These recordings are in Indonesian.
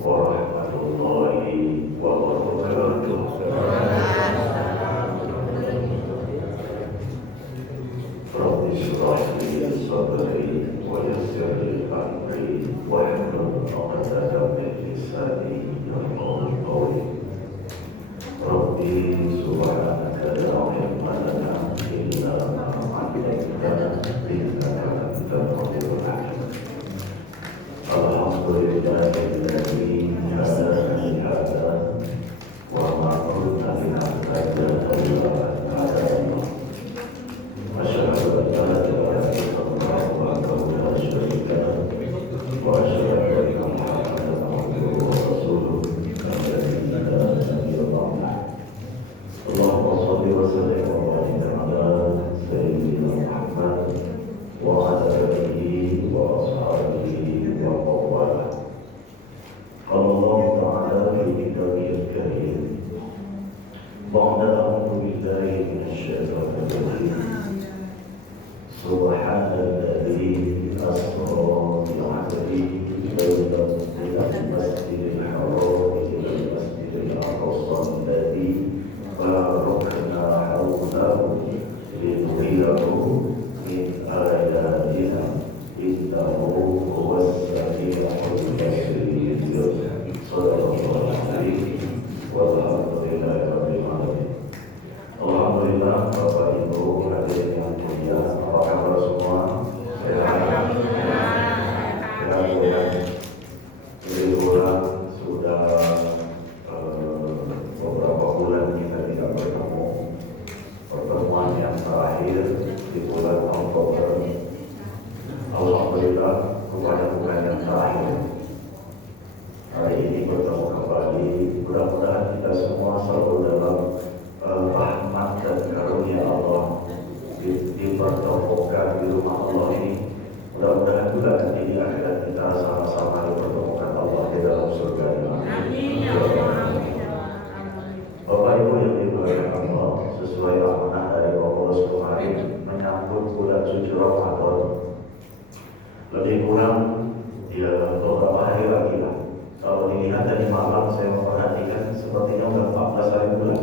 warahmatullahi wabarakatuh. Rabbi shrah li sadri wa yassir li amri wahlul 'uqdatam min lisani yafqahu qawli. Rabbi subhanaka la ilma lana illa ma 'allamtana innaka antal 'alimul hakim. Alhamdulillahilladzi hadana hadza wa ma kunna linahtadiya laula an hadana. Asyhadu an la ilaha illallah wahdahu la syarika lahu wa asyhadu anna Muhammadan abduhu wa rasuluh. Allahumma shalli wa sallim wa barik ala sayyidina Muhammad wa ala alihi wa ashabihi wa mawala. Allah Ta'ala fi kitabihil karim ba'da a'udzu billahi minasy syaithanir rajim. Subhanalladzi asra bi 'abdihi minal masjidil haram ilal masjidil aqsa alladzi barakna hawlahu linuriyahu min ayatina innahu huwas sami'ul basir. Sallallahu alaihi walhamdulillahi rabbil alamin. Alhamdulillah, Bapak Ibu hadirin yang mulia, apa kabar semua? Sehat? Jadi bulan sudah beberapa bulan kita tidak bertemu. Pertemuan yang terakhir di bulan Oktober. Alhamdulillah, kepada bulan yang terakhir. Hari ini bertemu kembali. Mudah-mudahan kita semua selalu dalam rahmat dan karunia Allah dipertemukan di rumah Allah ini. Mudah-mudahan juga nanti di akhirat kita sama-sama dipertemukan Allah di dalam surga ini. Bapak Ibu yang dimuliakan Allah, sesuai amanah dari Paulus kemarin menyambut bulan suci Ramadan, lebih kurang ya beberapa hari lagi lah. Kalau dilihat dari malam saya memperhatikan sepertinya udah 14 hari bulan.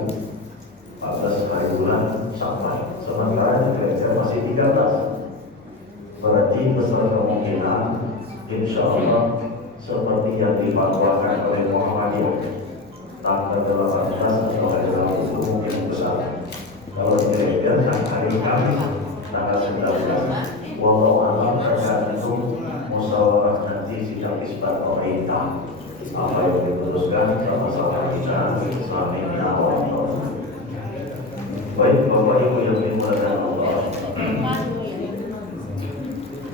14 hari bulan sampai. Sementara kira-kira masih 13. Berarti besar kemungkinan insya Allah seperti yang difatwakan oleh Muhammadiyah tanggal 18 atau hari Rabu itu mungkin besar. Kalau kira-kira hari Kamis tanggal 19, wallahu a'lam tergantung musyawarah nanti sidang isbat pemerintah. Apa yang diputuskan sama-sama kita selama awal. Baik Bapak Ibu yang dimuliakan Allah,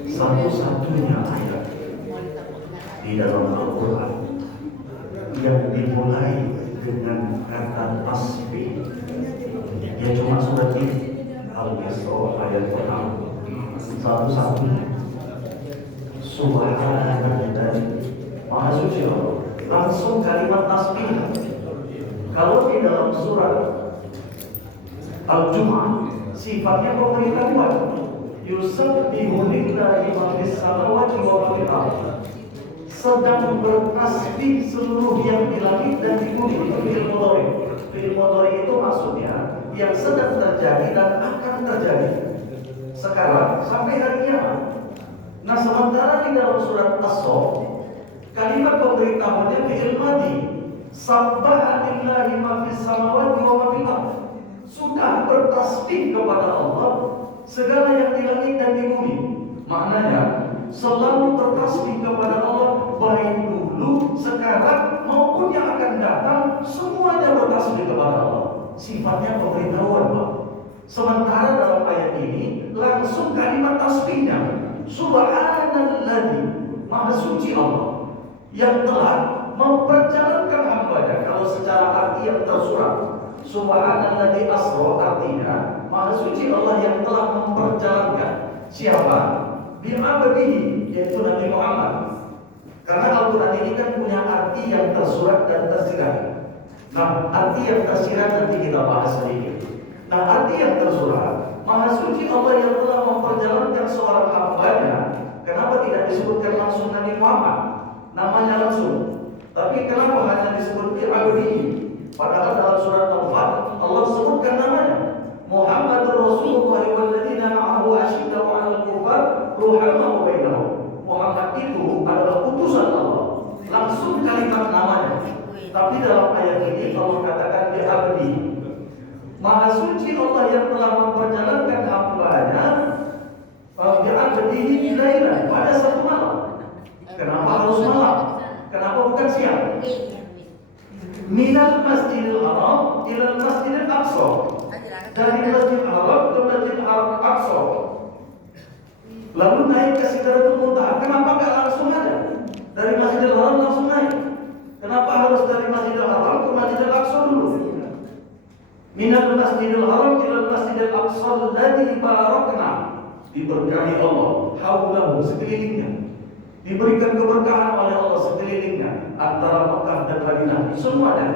satu-satunya ayat di dalam Al-Quran yang dimulai dengan kata tasbih, ya cuma surat ini, Al-Isra ayat pertama. Satu-satunya Subhanallah, Maha Suci Allah. Langsung kalimat tasbih. Kalau di dalam surat Al-Jumu'ah sifatnya pemberitahuan. Yusabbihu lillahi ma fis samawati wa ma fil ardh. Sedang bertasbih seluruh yang di langit dan di bumi. Itu fi'il mudhari. Fi'il mudhari itu maksudnya yang sedang terjadi dan akan terjadi sekarang sampai hari kiamat. Nah, sementara di dalam surat As-Saff kalimat pemberitahuannya fi'il madhi. Sabbaha lillahi ma fis samawati wa ma fil ardh. Sudah bertasbih kepada Allah segala yang di langit dan di bumi. Maknanya selalu bertasbih kepada Allah, baik dulu, sekarang maupun yang akan datang, semuanya bertasbih kepada Allah. Sifatnya pemberitahuan, Pak. Sementara dalam ayat ini langsung kalimat tasbihnya, Subhanalladzi, Maha Suci Allah yang telah memperjalankan hambanya. Kalau secara arti yang tersurat, Subhanalladzi asra artinya Maha Suci Allah yang telah memperjalankan. Siapa? Bi'abdihi, yaitu Nabi Muhammad. Karena Al-Quran ini kan punya arti yang tersurat dan tersirat. Nah, arti yang tersirat nanti kita bahas sedikit. Nah, arti yang tersurat, Maha Suci Allah yang telah memperjalankan seorang hambanya. Kenapa tidak disebutkan langsung Nabi Muhammad? Namanya langsung Tapi kenapa hanya disebut abdi? Padahal dalam surat Al-Fat Allah sebutkan namanya Muhammadur Rasulullah walladzina ma'ahu asyiddau 'alal kuffar ruhamau bainahum. Muhammad itu adalah utusan Allah. Langsung kalimat namanya. Tapi dalam ayat ini Allah katakan dia abdi. Maha suci Allah yang telah memperjalankan hamba-Nya bi'abdihi lailan pada satu malam. Kenapa harus malam? Kenapa bukan siang? Minal Masjidil Haram ila Masjidil Aqsa. Dari Masjidil Haram ke Masjidil Aqsa. Lalu naik ke Sidratul Muntaha. Kenapa enggak langsung aja? Dari Masjidil Haram langsung naik. Kenapa harus dari Masjidil Haram ke Masjidil Aqsa dulu? Minal Masjidil Haram ila Masjidil Aqsa alladzi barakna. Diberkahi Allah haulahu sekelilingnya. Diberikan keberkahan oleh Allah sekelilingnya antara Mekah dan Madinah semuanya.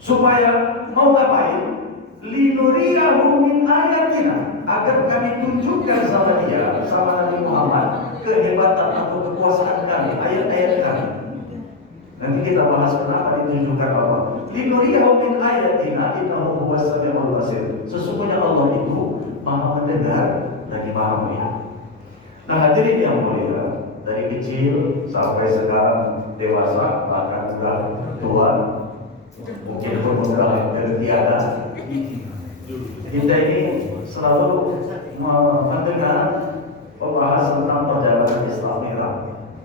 Supaya mau ngapain? Linuriyahu min ayatina, agar kami tunjukkan sama dia, sama Nabi Muhammad, kehebatan atau kekuasaan kami, ayat-ayat kami. Nanti kita bahas kenapa ditunjukkan Allah. Linuriyahu min ayatina innahu huwas samiul basir. Sesungguhnya Allah itu Maha mendengar dan Maha melihat. Nah, hadirin yang mulia, dari kecil sampai sekarang dewasa, bahkan sudah tua, mungkin pun sudah tiada, kita ini selalu mendengar pembahasan tentang perjalanan Islam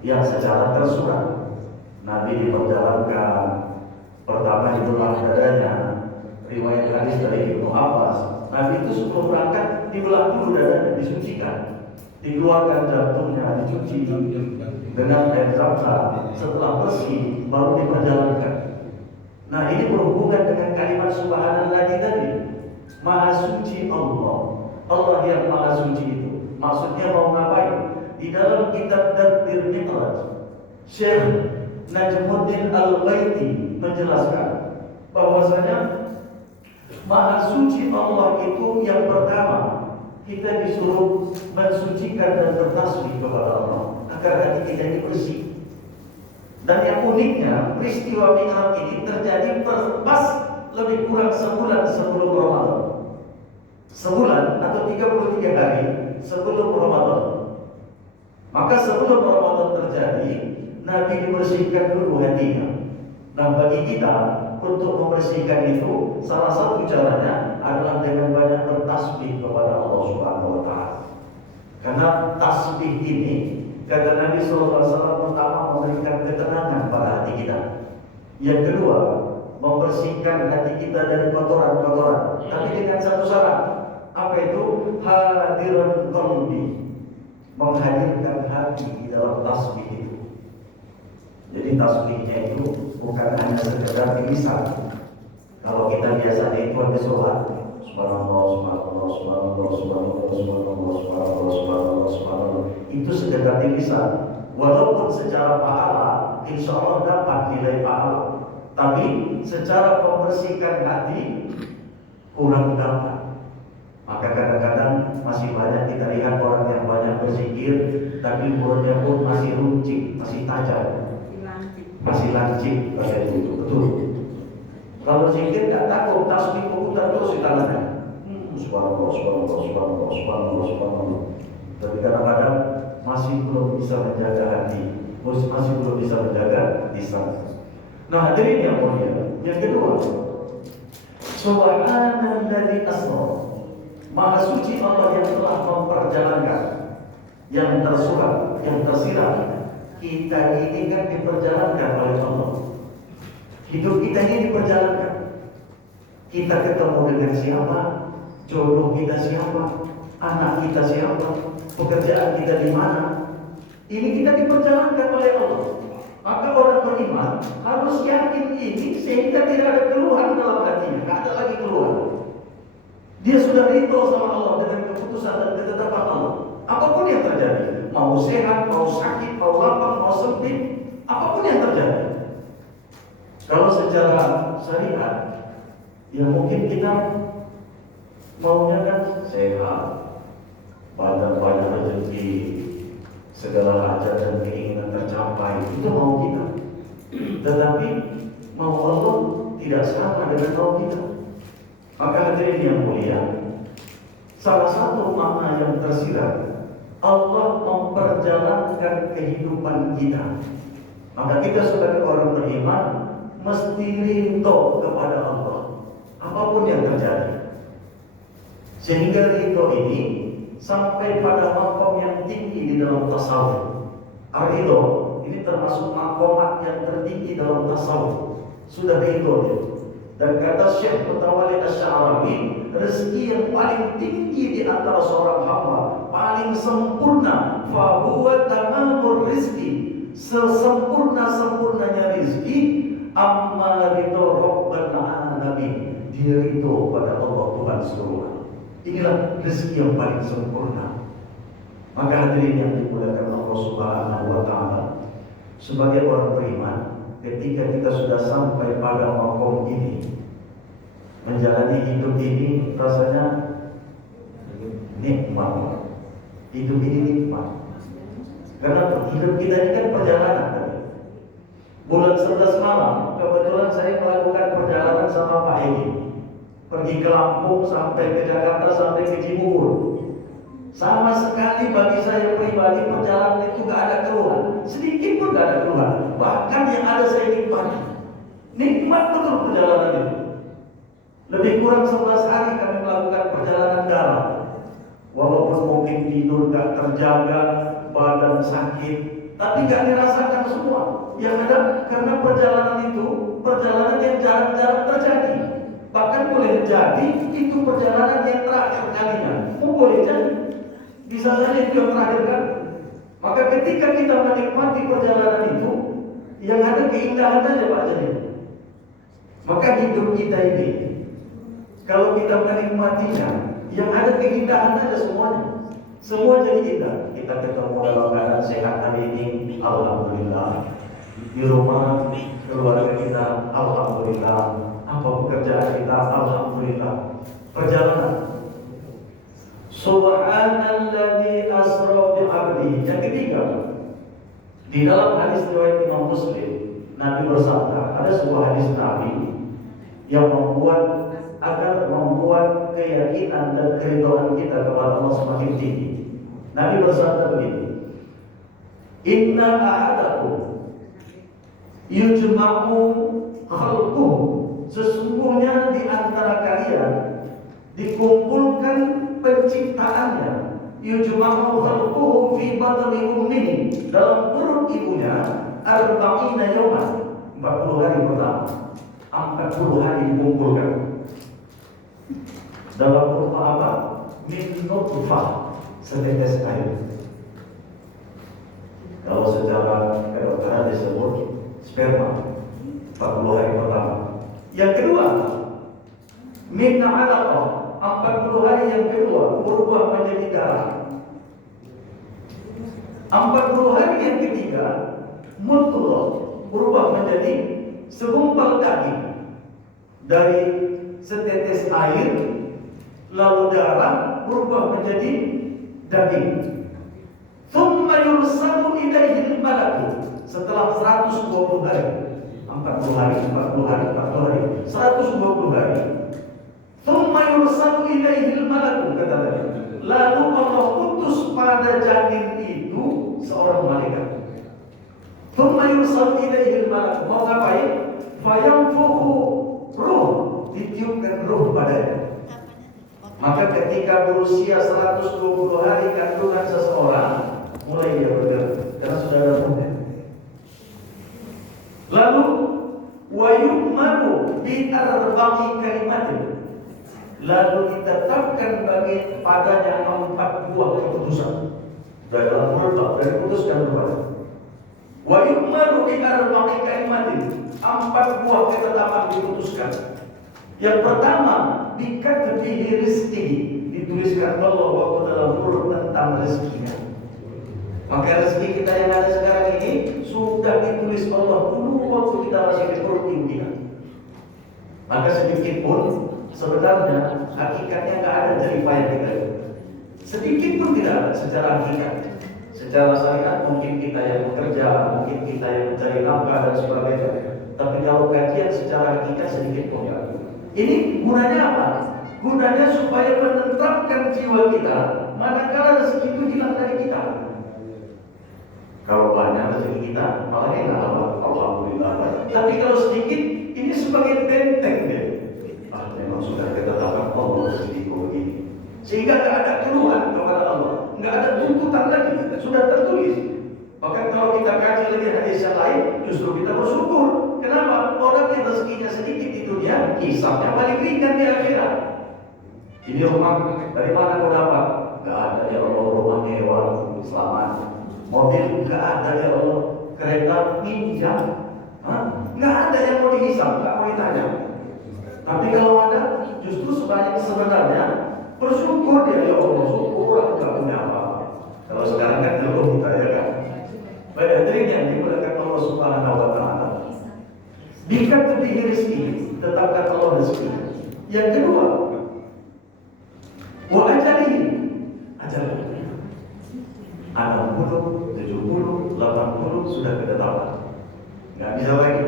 yang secara tersurat. Nabi diperjalankan, pertama itulah dadanya, riwayat hadis dari Ibnu Abbas. Nabi itu sebelum berangkat dibelah dulu dadanya, disucikan, dikeluarkan jantungnya, dicuci dengan air Zam-Zam. Setelah bersih baru diperjalankan. Nah, ini berhubungan dengan kalimat subhanallah tadi. Maha suci Allah. Allah yang maha suci itu maksudnya mau ngapain? Di dalam kitab Tadbir Miqraj, Syekh Najmuddin Al-Baiti menjelaskan bahwasanya maha suci Allah itu yang pertama, kita disuruh mensucikan dan bertasbih kepada Allah agar hati kita ini bersih. Dan yang uniknya, peristiwa Mi'raj ini terjadi pas lebih kurang sebulan sebelum Ramadan. Sebulan atau 33 hari sebelum Ramadan. Maka sebelum Ramadan terjadi, Nabi dibersihkan dulu hatinya. Nah, bagi kita untuk membersihkan itu, salah satu caranya adalah dengan banyak bertasbih kepada Allah Subhanahu wa Ta'ala. Karena tasbih ini, kata Nabi SAW, pertama memberikan ketenangan pada hati kita. Yang kedua, membersihkan hati kita dari kotoran-kotoran. Tapi dengan satu syarat. Apa itu? Hadiran qalbi. Menghadirkan hati di dalam tasbih itu. Jadi tasbihnya itu bukan hanya sekedar di lisan. Kalau kita biasanya itu habis sholat, subhanallah, subhanallah, subhanallah, subhanallah, subhanallah, subhanallah, subhanallah, subhanallah, itu sekedar di lisan. Walaupun secara pahala, insya Allah dapat nilai pahala. Tapi secara membersihkan hati kurang dapat. Maka kadang-kadang masih banyak kita lihat orang yang banyak berzikir, tapi mulutnya pun masih runcing, masih tajam, masih lancip, kayak itu. Betul. Kalau zikir tak takut, tasbih putar terus di tangannya. Subhanallah, subhanallah, subhanallah, subhanallah, subhanallah. Tapi kadang-kadang masih belum bisa menjaga hati, masih belum bisa menjaga lisan. Nah, hadirin yang mulia, yang kedua, subhanalladzi asra. Maha suci Allah yang telah memperjalankan, yang tersurat, yang tersirat. Kita ini kan diperjalankan oleh Allah. Hidup kita ini diperjalankan. Kita ketemu dengan siapa, jodoh kita siapa, anak kita siapa, pekerjaan kita di mana. Ini kita diperjalankan oleh Allah. Maka orang beriman harus yakin ini sehingga tidak ada keluhan dalam hatinya, tidak ada lagi keluhan. Dia sudah ridho sama Allah dengan keputusan dan ketetapan Allah. Apapun yang terjadi, mau sehat, mau sakit, mau lapang, mau sempit, apapun yang terjadi. Kalau secara syariat, ya mungkin kita maunya kan sehat, banyak rezeki, segala hajat dan keinginan tercapai, itu mau kita. Tetapi mau Allah tidak sama dengan mau kita. Maka hadirin yang mulia, salah satu makna yang tersirat, Allah memperjalankan kehidupan kita. Maka kita sebagai orang beriman mesti rindu kepada Allah apapun yang terjadi. Sehingga rindu ini sampai pada makom yang tinggi di dalam tasawuf. Ridho ini termasuk makomat yang tertinggi dalam tasawuf. Sudah ridho dia. Dan kata Syekh Mutawalli Asy-Sya'rawi, rezeki yang paling tinggi di antara seorang hamba, paling sempurna, fa huwa tamamur rizki, sesempurna-sempurnanya rizki, amma ridho Rabbul Alamin, dia ridho pada Allah Tuhan seluruh alam. Inilah rezeki yang paling sempurna. Maka hadirin yang dimuliakan Allah Subhanahu wa Ta'ala, sebagai orang beriman, ketika kita sudah sampai pada makom ini, menjalani hidup ini rasanya nikmat. Hidup ini nikmat. Karena hidup kita ini kan perjalanan. Bulan 11 malam, kebetulan saya melakukan perjalanan sama Pak Edi. Pergi ke Lampung, sampai ke Jakarta, sampai ke Cibubur. Sama sekali bagi saya pribadi perjalanan itu gak ada keluhan. Sedikit pun gak ada keluhan. Bahkan yang ada saya nikmati. Nikmat betul perjalanan itu. Lebih kurang 11 hari kami melakukan perjalanan darat. Walaupun mungkin tidur gak terjaga, badan sakit, tapi gak dirasakan semua. Yang ada karena perjalanan itu perjalanan yang jarang-jarang terjadi. Bahkan boleh jadi itu perjalanan yang terakhir kalinya. Boleh jadi. Bisa saja itu yang terakhir kan. Maka ketika kita menikmati perjalanan itu, yang ada keindahan aja Pak jadi. Maka hidup kita ini, kalau kita menikmatinya, yang ada keindahan aja semuanya. Semua jadi indah. Kita ketemu dalam keadaan sehat hari ini, alhamdulillah. Di rumah keluarga kita, alhamdulillah. Apa pekerjaan kita, alhamdulillah. Perjalanan. Subhanalladzi asra bi 'abdihi. Yang ketiga, di dalam hadis riwayat Imam Muslim, Nabi bersabda, ada sebuah hadis Nabi yang membuat keyakinan dan keridhaan kita kepada Allah semakin tinggi. Nabi bersabda begini, Inna ahadakum yujma'u khalquhu, sesungguhnya di antara kalian dikumpulkan penciptaannya, yujma'u khalquhu fi batni ummihi, dalam perut ibunya, arba'ina yawman, 40 hari pertama, 40 hari dikumpulkan. Dalam perut apa? Min nutfah, setetes air. Kalau secara kedokteran disebut sperma, 40 hari pertama. Yang kedua, min 'alaqah, 40 hari yang kedua berubah menjadi darah. 40 hari yang ketiga, mudghah, berubah menjadi segumpal daging. Dari setetes air, lalu darah berubah menjadi daging. Tsumma yursalu ilaihi al-malaku, setelah 120 hari, 40 hari, 40 hari, 40 hari, 120 hari. Tsumma yursalu ilaihi al-malaku, kata Nabi. Lalu Allah utus pada janin itu seorang malaikat. Tsumma yursalu ilaihi al-malaku, mau ngapain? Fayanfukhu ruh, ditiupkan ruh padanya. Maka ketika berusia 120 hari kandungan seseorang, mulai dia bergerak karena sudah ada ruhnya. Lalu wa yu'manu bi arba'i kalimatin, lalu ditetapkan bagi padanya 4 buah keputusan. Dari dalam mulut dari putuskan kepada. Wa yu'manu bi arba'i kalimatin, 4 buah ketetapan diputuskan. Yang pertama, bikatbihi rizqihi, dituliskan Allah waktu dalam huruf tentang rezekinya. Maka rezeki kita yang ada sekarang ini sudah ditulis Allah dulu waktu kita masih di perut ibu kita. Maka sedikit pun sebenarnya hakikatnya nggak ada jeripaya kita. Sedikit pun tidak ada secara hakikat. Secara syariat mungkin kita yang bekerja, mungkin kita yang mencari nafkah dan sebagainya. Tapi kalau kajian secara kita sedikit enggak. Ini gunanya apa? Gunanya supaya menenteramkan jiwa kita manakala rezeki itu hilang dari kita. Kalau banyak rezeki kita, malah enak, alhamdulillah. Tapi kalau sedikit, ini sebagai benteng deh. Memang sudah ketetapan Allah rezekiku begini. Sehingga tidak ada keluhan kepada Allah, nggak ada tuntutan lagi, sudah tertulis. Bahkan kalau kita kaji lagi hadis yang lain, justru kita bersyukur. Kenapa? Orang yang rezekinya sedikit di dunia, hisabnya paling ringan di akhirat. Ini rumah dari mana kau dapat? Nggak ada ya Allah, rumah mewah, selamat. Mobil nggak ada ya Allah, kereta pinjam, nggak ada yang mau dihisab, nggak mau ditanya. Tapi kalau ada, justru sebenarnya bersyukur dia, ya Allah, syukur aku nggak punya apa. Kalau sekarang kan belum kita ya kan. Baik hadirin yang dimuliakan Allah Subhanahu Wa Taala. Jika terjadi rezeki, tetapkan Allah rezeki. Yang kedua, wa ajalihi, ajal. 60, 70, 80 sudah ketetapan. Nggak bisa lagi.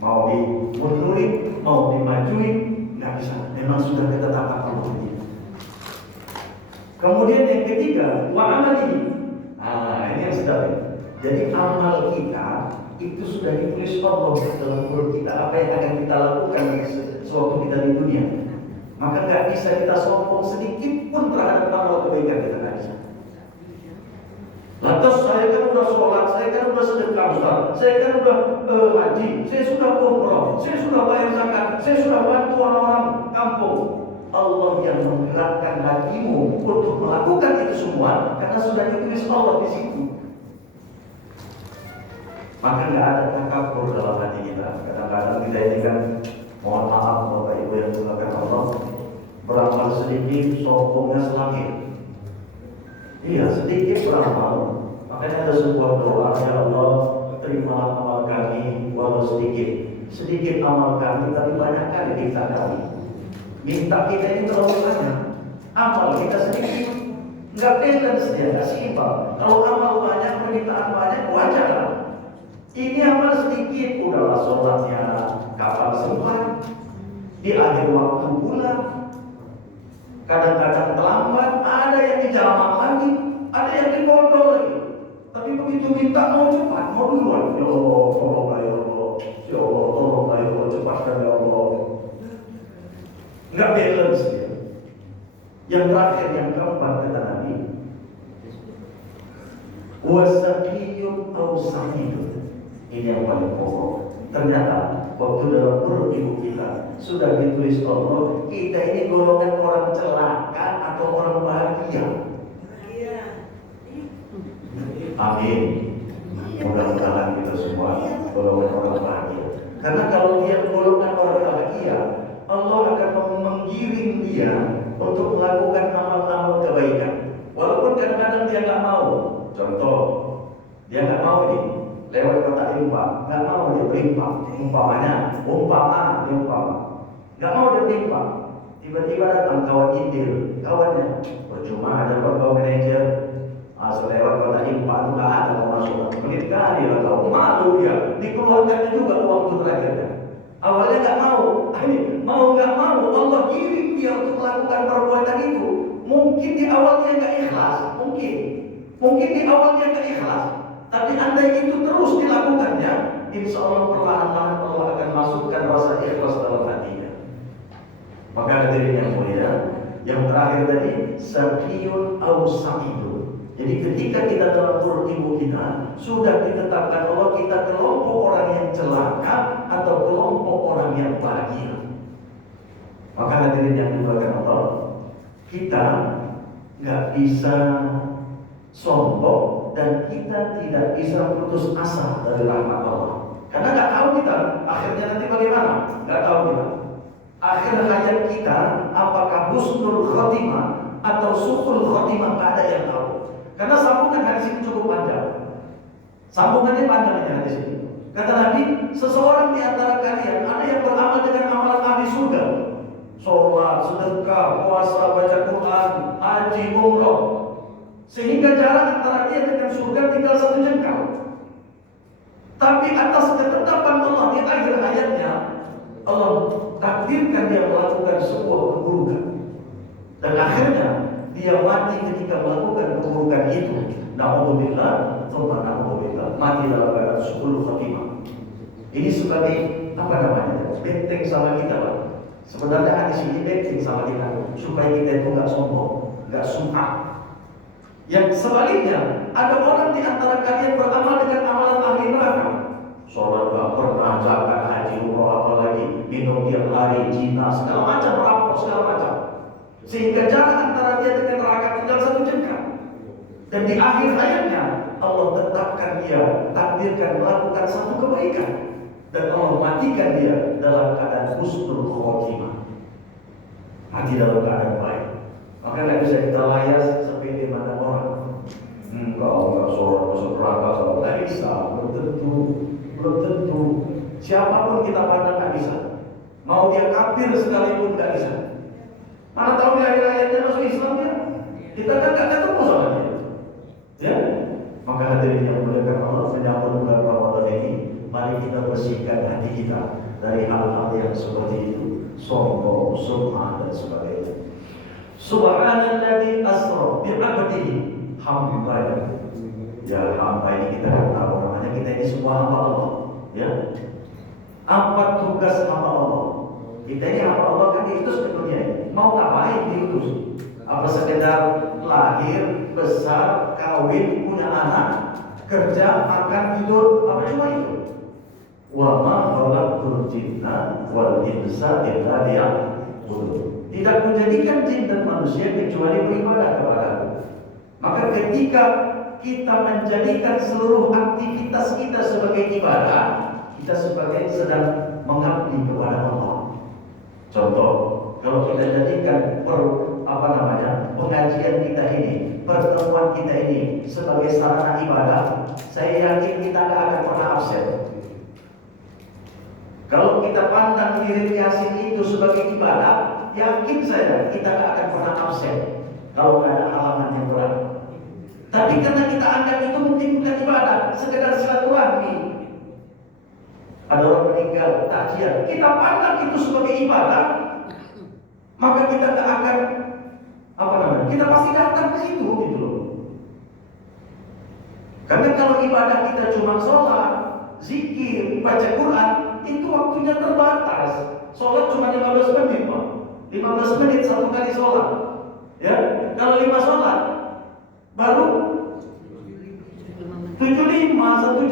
Mau dimundurin, mau dimajuin, nggak bisa. Memang sudah ketetapan Allah. Kemudian yang ketiga, wa amalihi. Ini yang sedap. Jadi amal kita itu sudah ditulis Allah dalam mulut kita. Apa yang akan kita lakukan sewaktu kita di dunia. Maka nggak bisa kita sombong sedikit pun terhadap amal kebaikan kita, nggak bisa. Lantas saya kan udah sholat, saya kan udah sedekah Ustaz, saya kan udah haji, saya sudah umroh, saya sudah bayar zakat, saya sudah bantu orang-orang kampung. Allah yang menggerakkan hatimu untuk melakukan itu semua karena sudah ditulis Allah di situ. Maka nggak ada takabur dalam hati kita. Kadang-kadang kita ini kan, mohon maaf Bapak Ibu yang dimuliakan Allah, beramal sedikit, sombongnya selangit. Iya, sedikit beramal. Makanya ada sebuah doa, ya Allah, terimalah amal kami walau sedikit. Sedikit amal kami, tapi banyak kali kita kami. Minta kita ini terlalu banyak. Amal kita sedikit, nggak balance dia, nggak seimbang. Kalau amal banyak, permintaan banyak, wajar. Ini amal sedikit, udahlah sholatnya kapan sempat, di akhir waktu pula. Kadang-kadang terlambat, ada yang dijamak lagi, ada yang dipondok lagi. Tapi begitu minta mau cepat, mau duluan. Ya Allah, tolonglah ya Allah. Ya Allah, tolonglah ya Allah, cepatkan ya Allah. Enggak balance dia. Yang terakhir, yang keempat kata Nabi, wasaqiyun aw sa'idun. Ini yang paling pokok. Ternyata waktu dalam perut ibu kita sudah ditulis Allah, kita ini golongan orang celaka atau orang bahagia. Amin. Mudah-mudahan kita semua golongan orang bahagia. Karena kalau dia golongan orang bahagia, Allah akan menggiring dia untuk melakukan amal-amal kebaikan. Walaupun kadang-kadang dia nggak mau. Contoh, dia nggak mau nih lewat kota infak, nggak mau dia berinfak. Umpama nggak mau dia berinfak. Tiba-tiba datang kawan indir, kawannya percuma ada bapak manajer. Selewat kota infak itu nggak ada mau masuk. Menit kali lah kau, malu dia, dikeluarkannya juga uang itu terakhirnya. Awalnya nggak mau, nggak mau, Allah giring dia untuk melakukan perbuatan itu. Mungkin di awalnya nggak ikhlas, mungkin di awalnya nggak ikhlas. Tapi andai itu terus dilakukannya, insya Allah perlahan-lahan Allah akan masukkan rasa ikhlas dalam hatinya. Maka hadirin yang mulia, yang terakhir tadi, saqiyun aw sa'idun. Jadi ketika kita dalam perut ibu kita, sudah ditetapkan Allah kita kelompok orang yang celaka atau kelompok orang yang bahagia. Maka hadirin yang dimuliakan Allah, kita nggak bisa sombong dan kita tidak bisa putus asa dari rahmat Allah. Karena nggak tahu kita akhirnya nanti bagaimana, nggak tahu kita. Akhir hayat kita apakah husnul khotimah atau su'ul khotimah, nggak ada yang tahu. Karena sambungan hadis ini cukup panjang. Sambungannya panjang ini hadis ini. Kata Nabi, seseorang di antara kalian ada yang beramal dengan amalan ahli surga. Sholat, sedekah, puasa, baca Quran, haji, umroh. sehingga jarak antara dia dengan surga tinggal 1 jengkal. Tapi atas ketetapan Allah di akhir hayatnya, Allah takdirkan dia melakukan sebuah keburukan, dan akhirnya dia mati ketika melakukan keburukan itu. Na'udzubillah, tsumma na'udzubillah, mati dalam keadaan 10 khatimah. Ini sebagai apa namanya? Benteng sama kita, Pak. Sebenarnya hadis ini benteng sama kita supaya kita itu nggak sombong, nggak sum'ah. Yang sebaliknya, ada orang di antara kalian beramal dengan amalan ahli neraka. Sholat gak pernah, zakat, haji, umrah, apalagi minum tiap hari, zina, segala macam, rampok, segala macam. Sehingga jarak antara dia dengan neraka tinggal 1 jengkal. Dan di akhir hayatnya, Allah tetapkan dia, takdirkan melakukan satu kebaikan. Dan Allah matikan dia dalam keadaan husnul khotimah, mati dalam keadaan baik. Maka nggak bisa kita layas seperti mana orang. Kalau nggak sholat masuk neraka, nggak bisa. Belum tentu. Siapapun kita pandang nggak bisa. Mau dia kafir sekalipun nggak bisa. Mana tahu di akhir hayatnya masuk Islam ya? Kita kan nggak ketemu sama dia. Ya, maka hadirin yang muliakan Allah, menyambut bulan Ramadan ini, mari kita bersihkan hati kita dari hal-hal yang seperti itu, sombong, sum'ah dan sebagainya. Subhanalladzi asra bi 'abdihi, hamba. Ya, hamba ini kita kan tahu namanya, kita ini semua hamba Allah. Ya, apa tugas hamba Allah? Kita ini hamba Allah kan diutus ke dunia ini. Mau ngapain diutus? Apa sekedar lahir, besar, kawin, punya anak, kerja, makan, tidur, apa cuma itu? Wa ma khalaqtul jinna wal insa illa liya'budun. Tidak menjadikan jin dan manusia kecuali beribadah kepadaku. Maka ketika kita menjadikan seluruh aktivitas kita sebagai ibadah, kita sebagai sedang mengabdi kepada Allah. Contoh, kalau kita jadikan pengajian kita ini, pertemuan kita ini sebagai sarana ibadah, saya yakin kita tidak akan pernah absen. Kalau kita pandang diri Yasin itu sebagai ibadah, yakin saya kita tidak akan pernah absen kalau tidak ada halangan yang berat. Tapi karena kita anggap itu mungkin bukan ibadah, sekedar silaturahmi. Ada orang meninggal, takziah, kita pandang itu sebagai ibadah, maka kita tidak akan kita pasti datang ke situ gitu loh. Karena kalau ibadah kita cuma sholat, zikir, baca Quran, itu waktunya terbatas. Sholat cuma 15 menit, Pak. 15 menit satu kali sholat. Ya, kalau 5 sholat baru 75, 1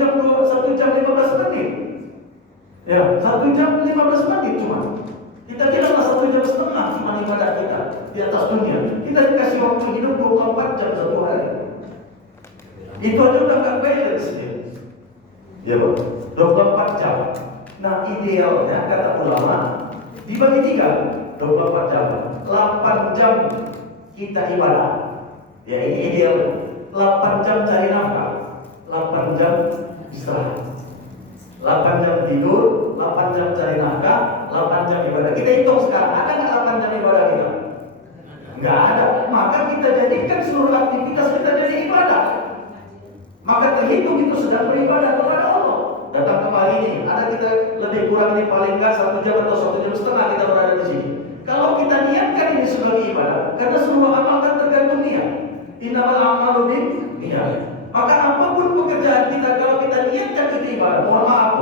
jam 15 menit. Ya, 1 jam 15 menit cuma. Kita kira 1,5 jam cuma ibadah kita di atas dunia. Kita dikasih waktu hidup 24 jam satu hari. Itu aja udah gak balance ya. Ya, Pak. 24 jam. Nah, idealnya kata ulama dibagi 3, 24 jam. 8 jam kita ibadah. Ya, ini ideal. 8 jam cari nafkah, 8 jam istirahat, 8 jam tidur, 8 jam cari nafkah, 8 jam ibadah. Kita hitung sekarang, ada nggak 8 jam ibadah kita? Nggak ada. Maka kita jadikan seluruh aktivitas kita jadi ibadah. Maka terhitung itu sedang beribadah kepada Allah. Datang kemari ini, ada kita lebih kurang ini paling nggak 1 jam atau 1,5 jam kita berada di sini. Kalau kita niatkan ini sebagai ibadah, karena semua amal kan tergantung niat. Innamal a'malu binniyat. Maka apapun pekerjaan kita, kalau kita niatkan itu ibadah, mohon maaf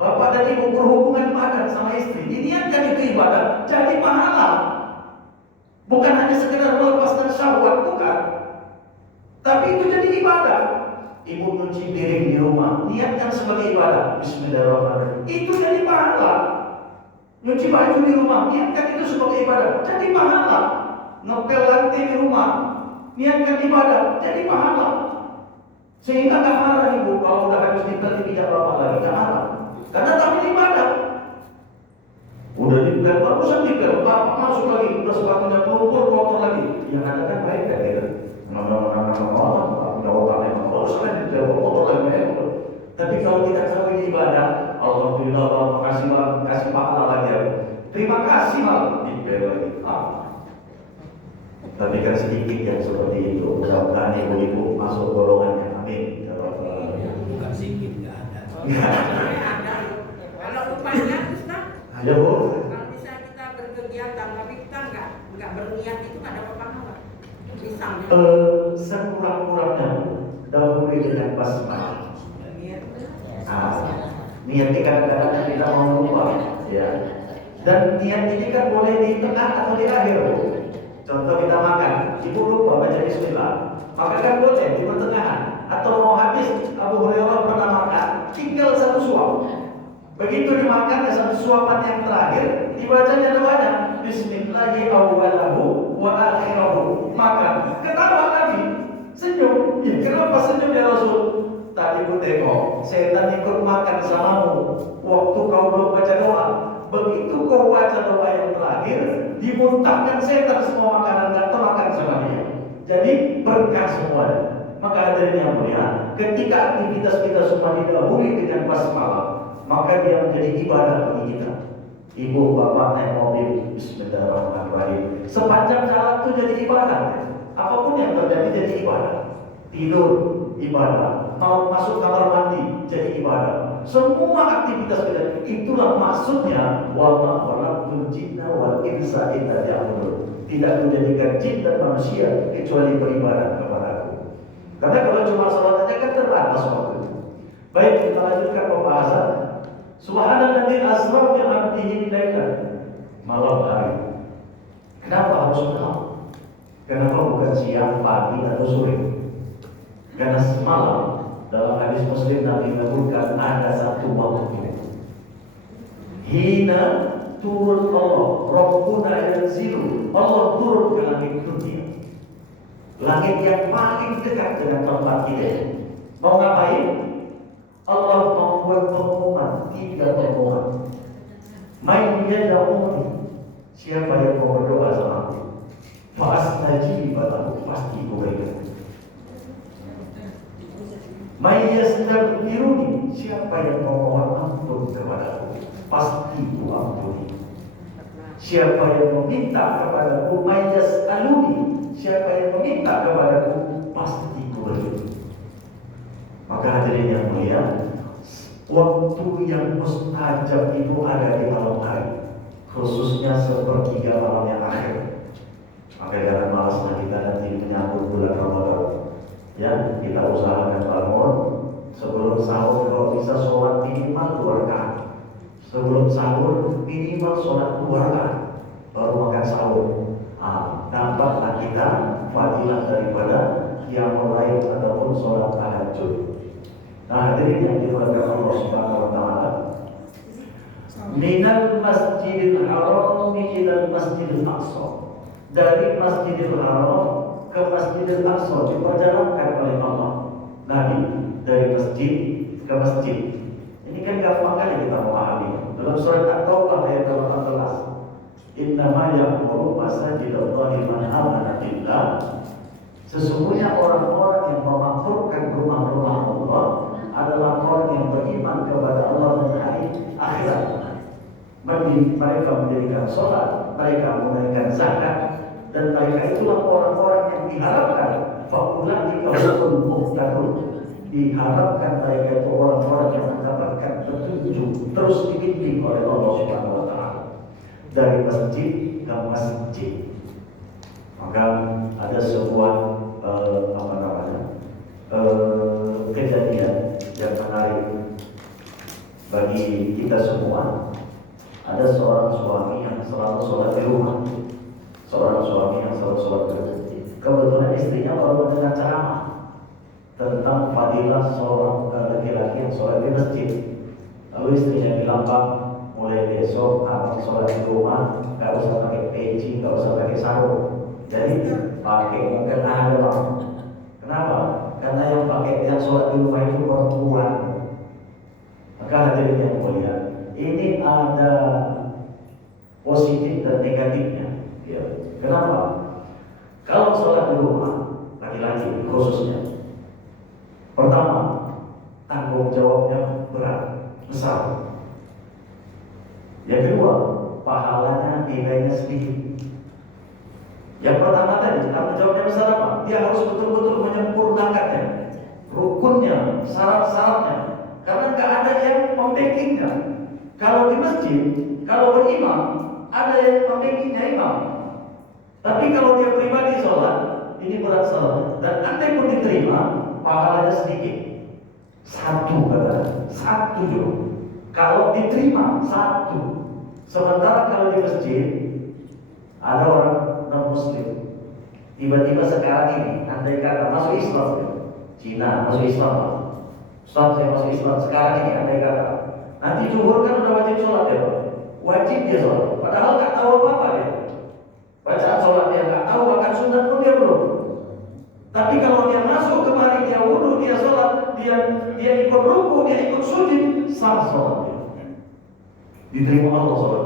Bapak dan Ibu berhubungan badan sama istri, diniatkan itu ibadah, jadi pahala. Bukan hanya sekedar melepaskan syahwat, bukan. Tapi itu jadi ibadah. Ibu nyuci piring di rumah, niatkan sebagai ibadah. Bismillahirrahmanirrahim. Itu jadi pahala. Nyuci baju di rumah, niatkan itu sebagai ibadah, jadi pahala. Ngepel lantai di rumah, niatkan ibadah, jadi pahala. Sehingga gak marah ibu kalau udah habis dipel tidak bapak lagi, gak marah. Karena tahu ibadah. Udah dipel, barusan dipel, bapak masuk lagi, udah sepatunya kelumpur, kotor lagi. Yang ada kan mereka ya. Nama-nama orang, punya otak memang barusan dipel, kotor lagi. Tapi kalau kita tahu ini ibadah, alhamdulillah, Allah makasih malam, kasih pahala lagi ya. Terima kasih malam, dipel lagi. Tapi kan sedikit yang seperti itu. Mudah-mudahan ibu-ibu masuk golongannya. Amin. Bukan sedikit, nggak ada. Kalau upahnya Ustaz, Ya Bu. kalau misalnya kita berkegiatan tapi kita nggak berniat itu nggak dapat pahala. Misalnya. Sekurang-kurangnya dahului dengan basmalah. Niat. Niat ini kadang-kadang kita mau lupa, ya. Dan niat ini kan boleh di tengah atau di akhir, Bu. Contoh kita makan, ibu lupa baca bismillah, maka kan boleh di pertengahan. Atau mau habis, Abu Hurairah pernah makan, tinggal satu suap. Begitu dimakan satu suapan yang terakhir, dibacanya doanya Bismillahi awwalahu wa akhirahu. Maka ketawa lagi, senyum. Ya, kenapa senyum ya Rasul? Tadi ku tengok setan ikut makan samamu waktu kau belum baca doa. Begitu kau baca doa yang terakhir, dimuntahkan setan semua makanan dan termakan sama dia. Jadi berkah semuanya. Maka hadirin yang mulia, ketika aktivitas kita semua didahului dengan basmalah, maka dia menjadi ibadah bagi kita. Ibu bapak naik mobil, Bismillahirrahmanirrahim. Sepanjang jalan itu jadi ibadah. Apapun yang terjadi jadi ibadah. Tidur ibadah, mau masuk kamar mandi jadi ibadah. Semua aktivitas kita itulah maksudnya wa ma khalaqtul jinna wal insa illa liya'budun. Tidak menjadikan jin dan manusia kecuali beribadah kepada Aku. Karena kalau cuma salat aja kan terbatas waktu. Baik, kita lanjutkan pembahasan. Subhanalladzi asra bi 'abdihi lailan, malam hari. Kenapa harus malam? Kenapa bukan siang, pagi atau sore? Karena semalam dalam hadis Muslim Nabi menyebutkan ada satu waktu hina turun Allah, Rabbuna yanzilu, Allah turun ke langit dunia, langit yang paling dekat dengan tempat kita. Mau ngapain? Allah membuat pengumuman, 3 pengumuman. Main yad'uni, siapa yang mau berdoa sama aku, fa'astajib lahu, pasti ku berikan. Main yastaghfiruni, siapa yang mau mohon ampun kepada aku, pasti ku ampuni. Siapa yang meminta kepadaku, main yas'aluni, siapa yang meminta kepadaku, pasti ku beri. Maka hadirin yang mulia, waktu yang mustajab itu ada di malam hari, khususnya sepertiga malam yang akhir. Maka jangan malaslah kita nanti menyambut bulan Ramadan. Ya, kita usahakan bangun sebelum sahur, kalau bisa sholat minimal 2 rakaat. Sebelum sahur minimal sholat 2 rakaat, baru makan sahur. Dampaklah kita fadilah daripada yang lain ataupun sholat tahajud. Nah, hadirin yang dimuliakan Allah Subhanahu wa taala. Minal Masjidil Haram ilal Masjidil Aqsa. Dari Masjidil Haram ke Masjidil Aqsa diperjalankan oleh Allah Nabi dari masjid ke masjid. Ini kan gampang kali kita memahami. Dalam surat At-Taubah ayat 18, Innama ya'muru masajidallahi man amana billah. Sesungguhnya orang-orang yang memakmurkan rumah-rumah Allah adalah orang yang beriman kepada Allah dan hari akhirat. Mereka mendirikan sholat, mereka menunaikan zakat, dan mereka itulah orang-orang yang diharapkan fakulati kahumul muhtadun. Diharapkan mereka itu orang-orang yang mendapatkan petunjuk, terus dibimbing oleh Allah Subhanahu wa taala dari masjid ke masjid. Maka ada sebuah kejadian yang menarik bagi kita semua. Ada seorang suami yang selalu sholat di rumah, seorang suami yang selalu sholat di rumah. Kebetulan istrinya baru mendengar ceramah tentang fadilah seorang laki-laki yang sholat di masjid. Lalu istrinya bilang, Pak, mulai besok abang sholat di rumah, gak usah pakai peci, gak usah pakai sarung. Jadi pakai mukena doang. Kenapa? Karena yang sholat di rumah itu perempuan. Maka hadirin yang mulia, ini ada positif dan negatifnya. Ya. Kenapa? Kalau sholat di rumah laki-laki khususnya, pertama tanggung jawabnya berat, besar. Yang kedua, pahalanya nilainya sedikit. Yang pertama tadi, tanggung jawabnya besar apa? Dia harus betul-betul menyempurnakannya, rukunnya, syarat-syaratnya. Karena nggak ada yang membackingnya. Kalau di masjid, kalau berimam, ada yang membackingnya imam. Tapi kalau dia pribadi sholat, ini berat sholat. Dan andai pun diterima, pahalanya sedikit. Satu kata, satu juga. Kalau diterima, satu. Sementara kalau di masjid, ada orang non-muslim. Tiba-tiba sekarang ini, andai kata masuk Islam, Cina masuk Islam, Ustaz saya masuk Islam sekarang ini, andai kata nanti zuhur kan udah wajib sholat ya, wajib dia sholat. Padahal nggak tahu apa-apa dia. Bacaan sholat dia nggak tahu, bahkan sunat pun dia belum. Tapi kalau dia masuk kemari, dia wudhu, dia sholat, dia ikut ruku, dia ikut sujud, sah sholatnya. Diterima Allah sholat.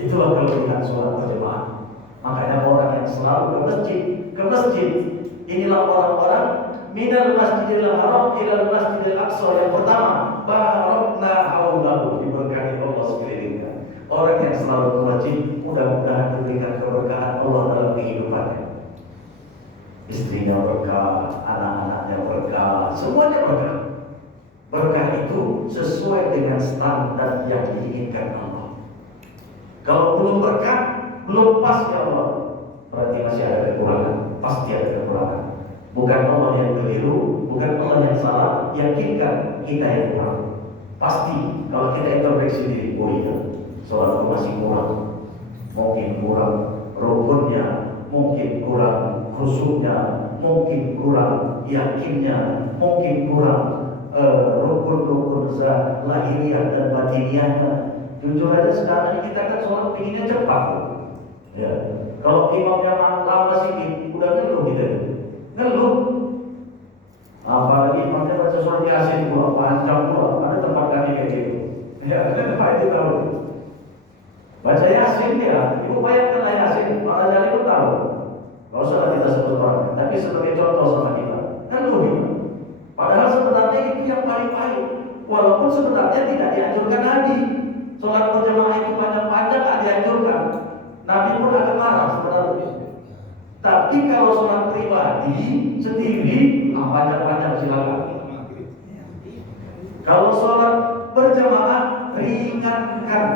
Itulah kelebihan sholat berjamaah. Makanya orang yang selalu ke masjid, inilah orang-orang minal masjidil haram ilal masjidil aqsa. Yang pertama, barakna haulahu, diberkahi Allah sekelilingnya. Orang yang selalu ke masjid, mudah-mudahan diberikan keberkahan Allah dalam kehidupannya. Istrinya berkah, anak-anaknya berkah, semuanya berkah. Berkah itu sesuai dengan standar yang diinginkan Allah. Kalau belum berkah, belum pas ya Allah, berarti masih ada kekurangan, pasti ada kekurangan. Bukan Allah yang keliru, bukan Allah yang salah, yakinkan kita yang kurang. Pasti kalau kita introspeksi diri, oh iya, sholat masih kurang, mungkin kurang rukunnya, mungkin kurang khusyuknya, mungkin kurang yakinnya, mungkin kurang rukun-rukun lahiriah dan batiniahnya. Jujur aja sekarang kita kan sholat pinginnya cepat. Ya. Kalau imamnya lama sedikit, udah ngeluh gitu. Ngeluh. Apalagi imamnya baca surat Yasin pula, panjang pula. Ada tempat kami kayak gitu. Ya, kan apa itu tahu? Baca Yasin ya, ibu bayangkanlah Yasin, malah jadi itu tahu. Kalau salah kita sebut orang, tapi sebagai contoh sama kita, ngeluh gitu. Padahal sebenarnya itu yang paling baik. Walaupun sebenarnya tidak dianjurkan Nabi. Sholat berjamaah itu panjang-panjang tidak dianjurkan. Nabi pun agak marah sebenarnya. Tapi kalau sholat pribadi sendiri, panjang-panjang silakan. Kalau sholat berjamaah, ringankan.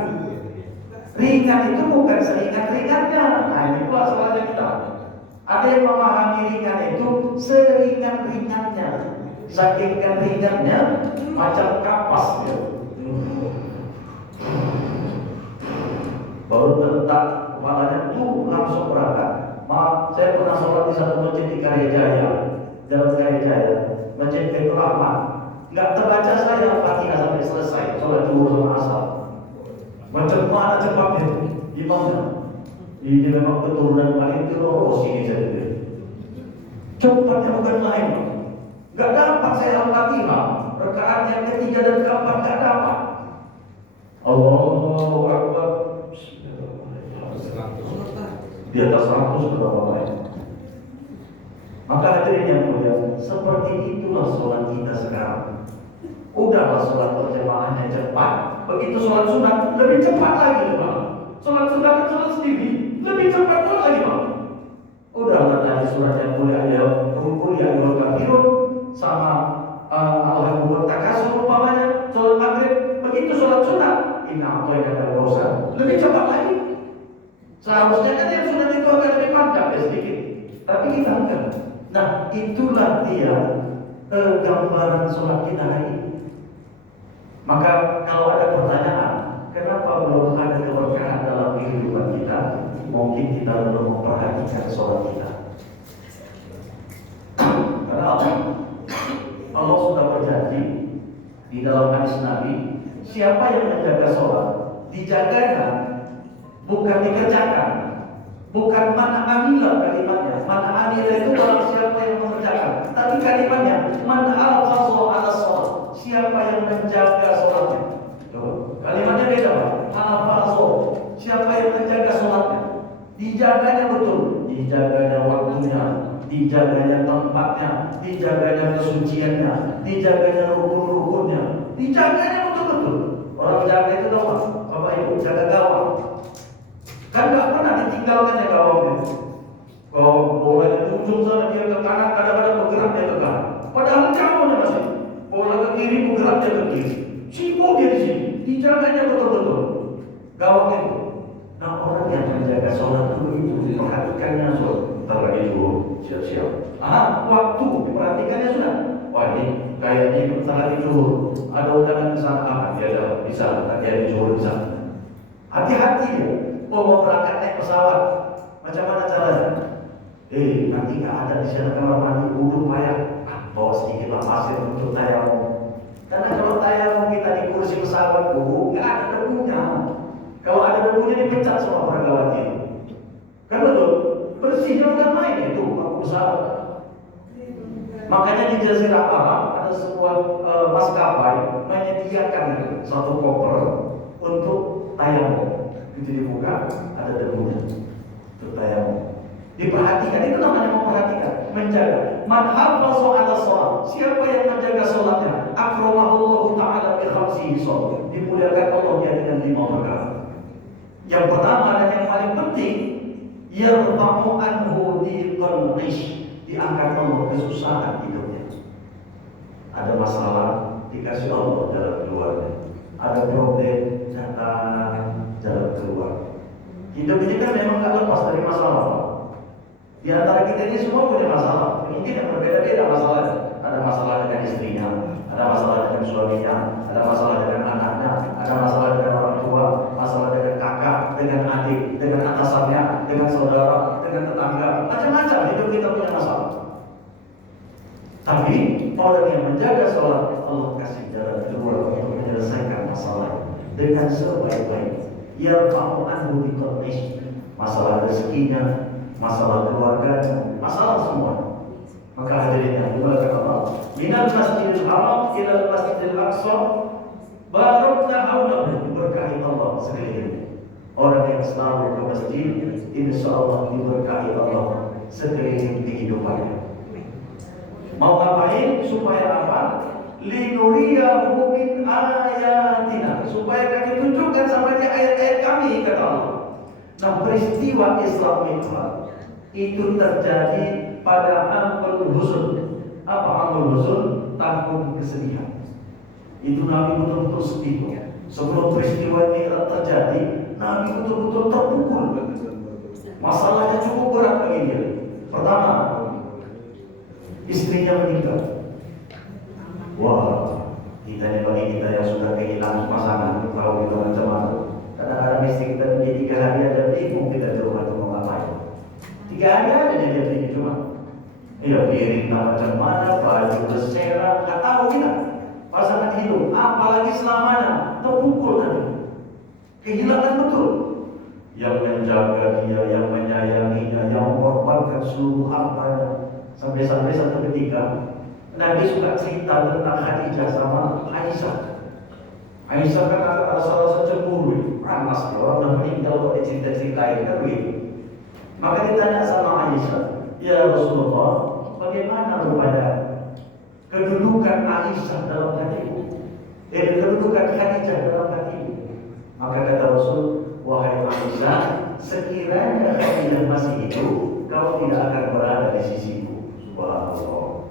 Ringan itu bukan seringan-ringannya. Nah ini pula salahnya kita. Ada yang memahami ringan itu seringan-ringannya. Saking ringannya macam kapas ya. Baru terletak kepalanya tuh langsung berangkat. Maaf, saya pernah sholat di satu masjid di Karyajaya, Jalan Karyajaya, Masjid Baitur Rahman. Nggak terbaca saya Fatihah sampai selesai sholat zuhur sama asar. Macam mana cepatnya imamnya? Ini memang keturunan Valentino Rossi ini saja. Cepatnya bukan lain. Nggak dapat saya Al-Fatihah. Rakaat yang ketiga dan keempat nggak dapat. Allahu Akbar. Di atas 100 berapa banyak. Maka hadirin yang mulia, seperti itulah sholat kita sekarang. Udahlah sholat berjamaahnya cepat. Begitu sholat sunat lebih cepat lagi Bang. Sholat sunat sholat sendiri lebih cepat lagi Bang. Udahlah tadi surat yang mulia ya, kuliah kafirun sama Al-Hakubur Takasur umpamanya, sholat maghrib. Begitu sholat sunat, inna atoy kata urusan lebih cepat lagi. Seharusnya kan yang sunat itu agak lebih panjang ya sedikit, tapi kita enggak. Nah itulah dia gambaran sholat kita hari ini. Maka kalau ada pertanyaan, kenapa belum ada keberkahan dalam kehidupan kita? Mungkin kita belum memperhatikan sholat kita. Karena Allah sudah berjanji di dalam hadis Nabi, siapa yang menjaga sholat, dijaganya, bukan dikerjakan. Bukan man amila kalimatnya. Man amila itu orang siapa yang mengerjakan. Tapi kalimatnya man al-hazu ala sholat, siapa yang menjaga sholatnya. Tuh, kalimatnya beda Pak. Al-hazu, siapa yang menjaga sholatnya. Dijaganya betul. Dijaganya waktunya, dijaganya tempatnya, dijaganya kesuciannya, dijaganya rukun-rukunnya, dijaganya betul-betul. Orang jaga itu tahu Bapak Ibu, jaga gawang. Kan nggak pernah ditinggalkan ya gawang dijaganya betul-betul gawang itu. Nah, orang yang menjaga sholat itu diperhatikannya sudah. Bentar lagi dulu, siap-siap. Waktu diperhatikannya sudah. Wah, ini kayaknya bentar lagi dulu. Ada undangan ke sana, dia ada bisa, tadi ada jual bisa. Hati-hati ya. Mau berangkat naik pesawat, macam mana caranya? Nanti nggak ada di sana kamar mandi, wudhu payah. Bawa sedikitlah pasir untuk tayamum. Karena kalau tayamum kita di kursi pesawat, nggak ada debunya. Kalau ada debunya dipecat sama pergawati. Kan betul? Bersihnya udah main itu aku pesawat. Makanya di Jazirah Arab ada sebuah maskapai menyediakan satu koper untuk tayamum. Itu dibuka, ada debunya untuk tayamum. Diperhatikan, itu namanya memperhatikan, menjaga. Man hafaza ala sholat, siapa yang menjaga sholatnya, akramahullahu ta'ala bi khamsihi sholat, dimuliakan Allah dia dengan 5 perkara. Yang pertama dan yang paling penting, yarfa'u anhu dhiqal 'ish, diangkat Allah kesusahan hidupnya. Ada masalah, dikasih Allah jalan keluarnya. Ada problem, jalan keluar. Hidup ini kan memang gak lepas dari masalah. Di antara kita ini semua punya masalah. Mungkin yang berbeda-beda masalahnya. Ada masalah dengan istrinya, ada masalah dengan suaminya, ada masalah dengan anaknya, ada masalah dengan orang tua, masalah dengan kakak, dengan adik, dengan atasannya, dengan saudara, dengan tetangga. Macam-macam hidup kita punya masalah. Tapi orang yang menjaga sholat, Allah kasih jalan keluar untuk menyelesaikan masalah dengan sebaik-baik. Yarfa'u anhu dhiqal 'ish, masalah rezekinya, masalah keluarganya, masalah semua. Maka hadirinnya dimuliakan Allah. Minal masjidil haram ilal masjidil aqsa barakna haulahu, diberkahi Allah sekeliling. Orang yang selalu ke masjid, insya Allah diberkahi Allah sekeliling kehidupannya. Mau ngapain? Supaya apa? Linuriyahu min ayatina, supaya kami tunjukkan sama dia ayat-ayat kami, kata Allah. Nah, peristiwa Isra Mi'raj itu terjadi pada Amul Huzn. Apa Amul Huzn? Tahun kesedihan. Itu Nabi betul-betul sedih. Sebelum peristiwa Mi'raj terjadi, Nabi betul-betul terpukul. Masalahnya cukup berat bagi dia. Pertama, istrinya meninggal. Wah, kita bagi kita yang sudah kehilangan pasangan, tahu kita macam mana. Kadang-kadang istri kita menjadi 3 hari aja bingung kita di rumah itu mau ngapain. 3 hari aja dia pergi cuma. Piring macam mana, baju bersera, nggak tahu kita. Pasangan hidup, apalagi selamanya, terpukul tadi. Kehilangan betul. Yang menjaga dia, yang menyayanginya, yang mengorbankan seluruh hartanya. Sampai-sampai satu ketika Nabi suka cerita tentang Khadijah sama Aisyah. Aisyah kan ada salah cemburu, panas orang udah meninggal kok cerita-ceritain kan begitu. Maka ditanya sama Aisyah, ya Rasulullah, bagaimana rupanya kedudukan Aisyah dalam hatiku? Kedudukan Khadijah dalam hatiku. Maka kata Rasul, wahai Aisyah, sekiranya Khadijah masih hidup, kau tidak akan berada di sisiku. Subhanallah.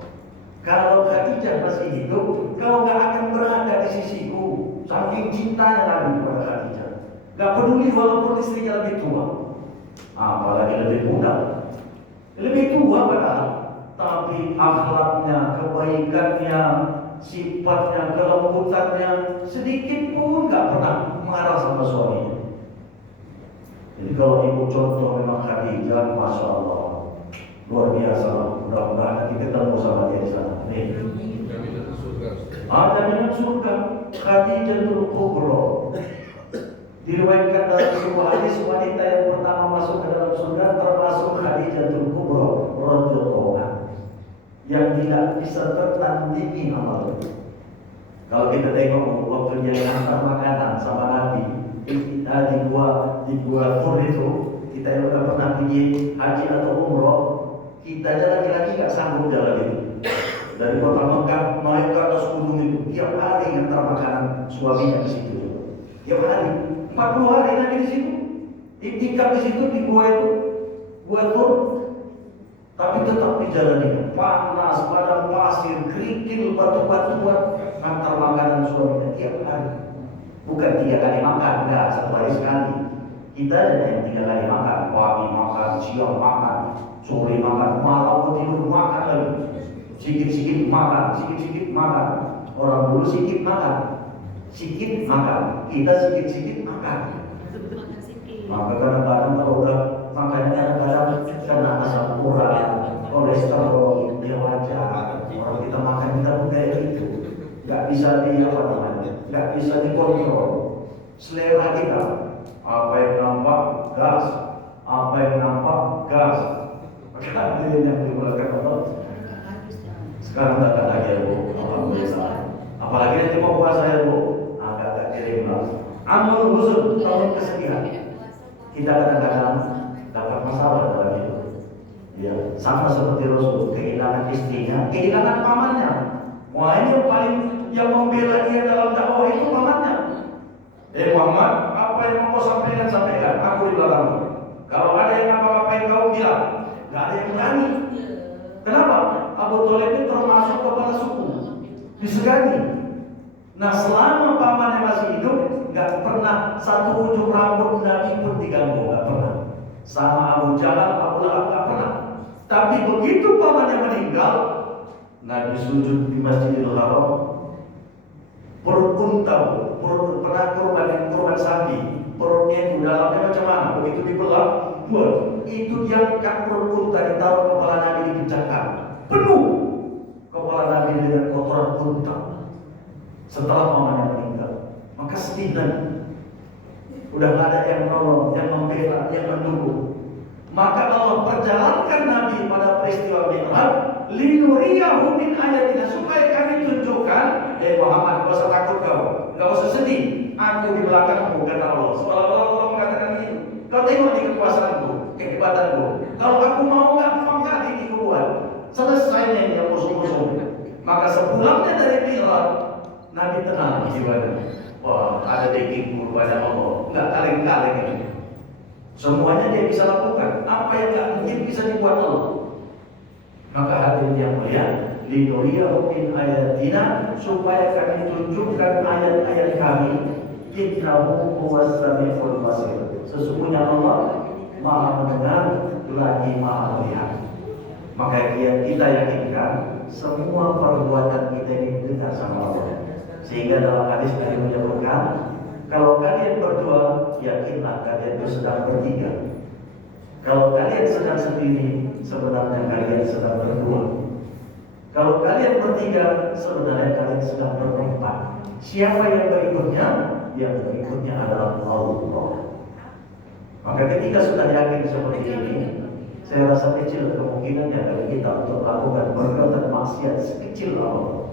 Kalau Khadijah masih hidup, kau gak akan berada di sisiku. Saking cintanya Nabi kepada Khadijah. Gak peduli walaupun istrinya lebih tua, apalagi lebih muda, lebih tua padahal. Tapi akhlaknya, kebaikannya, sifatnya, kelembutannya sedikit pun gak pernah marah sama suaminya. Jadi kalau ibu contoh memang Khadijah, Masya Allah, luar biasa. Mudah-mudahan nanti ketemu sama dia di sana. Ada dengan surga. Khadijatul Kubra. Diriwayatkan dalam sebuah hadis, wanita yang pertama masuk ke dalam surga termasuk Khadijatul Kubra radhiyallahu anha, yang tidak bisa tertandingi amalnya. Kalau kita tengok waktu dia hantar makanan sama Nabi, kita di gua Tur itu, kita yang udah pernah pergi haji atau umroh, kita aja laki-laki gak sanggup jalan itu. Dari kota Mekah naik ke atas gunung itu, tiap hari ngantar makanan suaminya ke situ. Tiap hari, 40 hari Nabi di situ, iktikaf di situ di gua itu, gua Tur. Tapi tetap dijalani, panas, padang pasir, kerikil, batu-batuan, antar makanan suaminya tiap hari. Bukan 3 kali makan, enggak, 1 hari sekali. Kita ada yang 3 kali makan, pagi makan, siang makan, sore makan, malam pun tidur makan lagi. Sikit-sikit makan, sikit-sikit makan. Orang dulu sikit makan, sikit makan. Kita sikit-sikit makan. Maka kadang-kadang kalau udah makanya kadang-kadang kena asam urat, kolesterol, dia wajar. Kalau kita makan kita pun kayak gitu, nggak bisa nggak bisa dikontrol. Selera kita, apa yang nampak gas, apa yang nampak gas. Maka ini yang dimulakan Allah. Sekarang tak lagi ya Bu, alhamdulillah. Apalagi nanti mau puasa ya Bu, agak-agak kirim lah. Amal husud, tahun kesedihan. Kita kadang-kadang dapat masalah dalam hidup. Ya, sama seperti Rasul, kehilangan istrinya, kehilangan pamannya. Wah, ini yang paling yang membela dia dalam dakwah itu pamannya. Muhammad, apa yang mau kau sampaikan, sampaikan. Aku di belakangmu. Kalau ada yang apa-apain kau bilang, nggak ada yang berani. Kenapa? Abu Thalib itu termasuk kepala suku, disegani. Nah, selama pamannya masih hidup, nggak pernah satu ujung rambut Nabi pun diganggu, nggak pernah. Sama Abu Jahal, Abu Lahab nggak pernah. Tapi begitu pamannya meninggal, Nabi sujud di Masjidil Haram, perut unta, perut pernah kurban sapi, perutnya itu dalamnya macam mana? Begitu dibelah, itu diangkat perut unta, ditaruh kepala Nabi, dipecahkan, penuh kepala Nabi dengan kotoran unta. Setelah pamannya meninggal, maka sedih Nabi. Udah nggak ada yang menolong, yang membela, yang mendukung. Maka Allah perjalankan Nabi pada peristiwa Mi'raj, linuriyahu min ayatina, supaya kami tunjukkan, Muhammad, gak usah takut kau, gak usah sedih, aku di belakangmu, kata Allah. Seolah-olah Allah mengatakan begitu. Kau tengok di kekuasaanku, kehebatanku. Kalau aku mau gampang kali dikuat, selesainya yang musuh-musuh. Maka sepulangnya dari Mi'raj, Nabi tenang jiwanya. Wah, ada dagingku kepada Allah, nggak kaleng-kaleng ini. Semuanya dia bisa lakukan. Apa yang nggak mungkin bisa dibuat Allah. Maka hadirin yang mulia, linuriyahu min ayatina, supaya kami tunjukkan ayat-ayat kami. Innahu huwas samiul basir. Sesungguhnya Allah Maha mendengar lagi Maha melihat. Maka kita yakinkan semua perbuatan kita ini dengar sama Allah. Sehingga dalam hadis tadi menyebutkan, kalau kalian berdua, yakinlah kalian itu sedang bertiga. Kalau kalian sedang sendiri, sebenarnya kalian sedang berdua. Kalau kalian bertiga, sebenarnya kalian sedang berempat. Siapa yang berikutnya? Yang berikutnya adalah Allah. Maka ketika sudah yakin seperti ini, saya rasa kecil kemungkinannya dari kita untuk melakukan perbuatan maksiat sekecil Allah.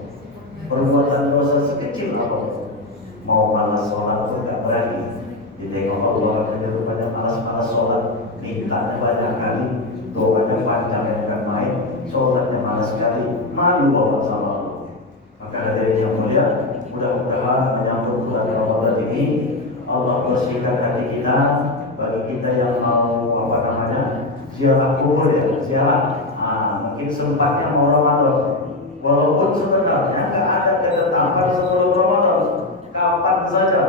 Perbuatan dosa sekecil apa? Mau malas sholat pun gak berani. Ditengok Allah banyak malas-malas sholat, mintanya banyak kali, doanya panjang yang akan main, sholatnya malas sekali, malu bawa sama Allah. Maka hadirin yang mulia, mudah-mudahan menyambut bulan Ramadan ini Allah bersihkan hati kita. Bagi kita yang mau ziarah kubur ya, ziarah. Mungkin sempatnya mau Ramadan. Walaupun sebenarnya nggak ada ketetapan sebelum Ramadan, kapan saja.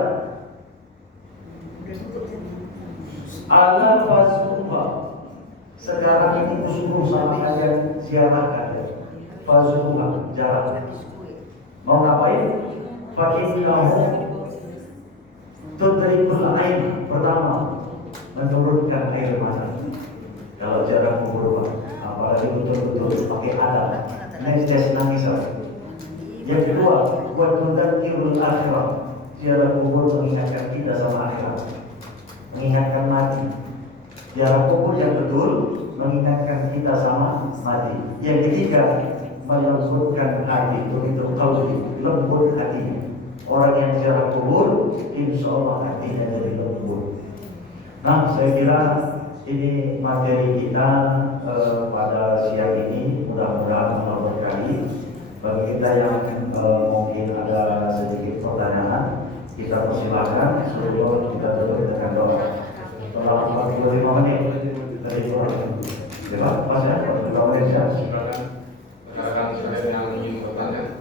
Ada fazulullah. Sekarang ini usul sama kalian ziarahkan ya. Fazulullah, jarak. Mau ngapain? Pakai kamu tudrikul ain. Pertama, menurunkan air mata. Kalau jarak kubur, apalagi betul-betul pakai alat. Next nangis lagi. Yang kedua, buat mendzakirul akhirat. Ziarah kubur mengingatkan kita sama akhirat, mengingatkan mati. Ziarah kubur yang betul mengingatkan kita sama mati. Yang ketiga, melembutkan hati, begitu lembut hatinya. Orang yang ziarah kubur, insya Allah hatinya jadi lembut. Nah, saya kira ini materi kita pada siang ini, mudah-mudahan berkali. Bagi kita yang mungkin ada sedikit pertanyaan, kita persilahkan sebelum kita tutup dengan doa. Setelah 45 menit dari doa, pas ya, 45 menit ya. Silakan saya yang ingin bertanya.